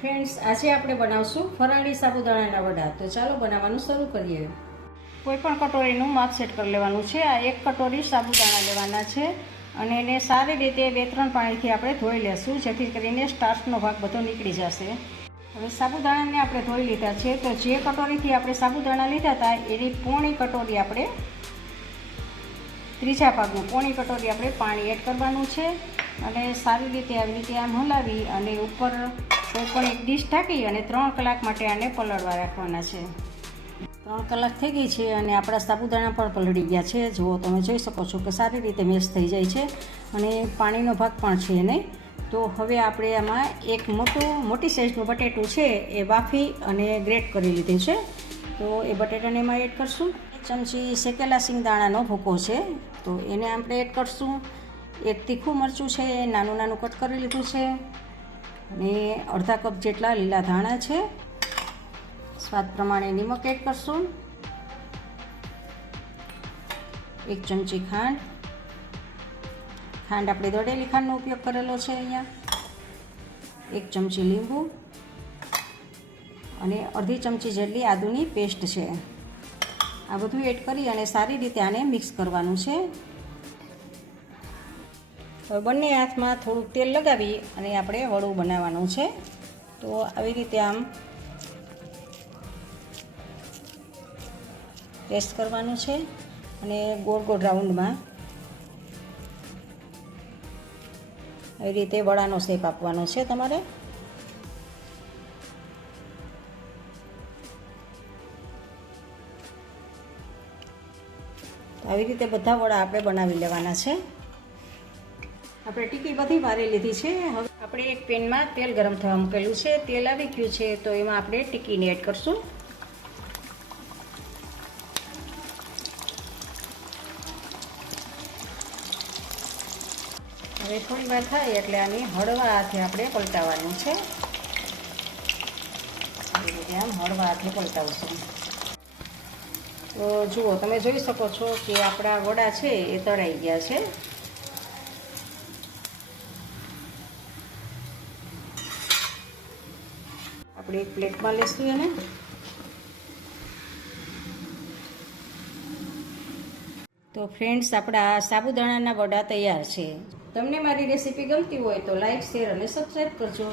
Friends, આજે આપણે બનાવશું ફરાળી સાબુદાણાના વડા. તો ચાલો બનાવવાનું શરૂ કરીએ. કોઈ પણ કટોરીનું માપ સેટ કરી લેવાનું છે. આ 1 કટોરી સાબુદાણા લેવાના છે અને એને સારી રીતે 2-3 પાણીથી આપણે ધોઈ લેશું, જેથી કરીને સ્ટાર્ચનો ભાગ બધો નીકળી જશે. હવે સાબુદાણાને આપણે ધોઈ લીધા છે. તો જે કટોરીથી આપણે સાબુદાણા લીધા હતા એની પોણી કટોરી આપણે ત્રીજા ભાગનું પોણી કટોરી આપણે પાણી એડ કરવાનું છે અને સારી રીતે આવી રીતે આમ હલાવી અને ઉપર કોઈ પણ એક ડીશ ઢાંકી અને 3 કલાક માટે આને પલળવા રાખવાના છે. 3 કલાક થઈ ગઈ છે અને આપણા સાબુદાણા પણ પલળી ગયા છે. જુઓ, તમે જોઈ શકો છો કે સારી રીતે મેશ થઈ જાય છે અને પાણીનો ભાગ પણ છે એને. તો હવે આપણે આમાં એક મોટી સાઇઝનું બટેટું છે એ બાફી અને ગ્રેટ કરી લીધું છે. તો એ બટેટાને એમાં એડ કરશું. 1 ચમચી શેકેલા સિંગદાણાનો ભૂકો છે, તો એને આપણે એડ કરશું. 1 તીખું મરચું છે એ નાનું કટ કરી લીધું છે અને અડધા કપ જેટલા લીલા ધાણા છે. સ્વાદ પ્રમાણે નિમક એડ કરશું. 1 ચમચી ખાંડ આપણે દળેલી ખાંડનો ઉપયોગ કરેલો છે અહીંયા. 1 ચમચી લીંબુ અને અડધી ચમચી જેટલી આદુની પેસ્ટ છે. આ બધું એડ કરી અને સારી રીતે આને મિક્સ કરવાનું છે. હવે બંને હાથમાં થોડુંક તેલ લગાવી અને આપણે વડું બનાવવાનું છે. તો આવી રીતે આમ પ્રેસ કરવાનું છે અને ગોળ રાઉન્ડમાં આવી રીતે વડાનો શેપ આપવાનો છે તમારે. આવી રીતે બધા વડા આપણે બનાવી લેવાના છે. આપણે ટીકી બધી વારી લીધી છે. હવે આપણે એક પેનમાં તેલ ગરમ થવા મૂકેલું છે. તેલ આવી ગયું છે તો એમાં આપણે ટીકીને એડ કરશું. હવે થોડી વાર થાય એટલે આને હળવા હાથે આપણે પલટાવવાનું છે. આમ હળવા હાથે પલટાવશું. તો જુઓ, તમે જોઈ શકો છો કે આપણા વડા છે એ તળાઈ ગયા છે. આપણે એક પ્લેટમાં લેશું એને. તો ફ્રેન્ડ્સ, આપણા સાબુદાણાના વડા તૈયાર છે. તમને મારી રેસીપી ગમતી હોય તો લાઈક, શેર અને સબસ્ક્રાઈબ કરજો.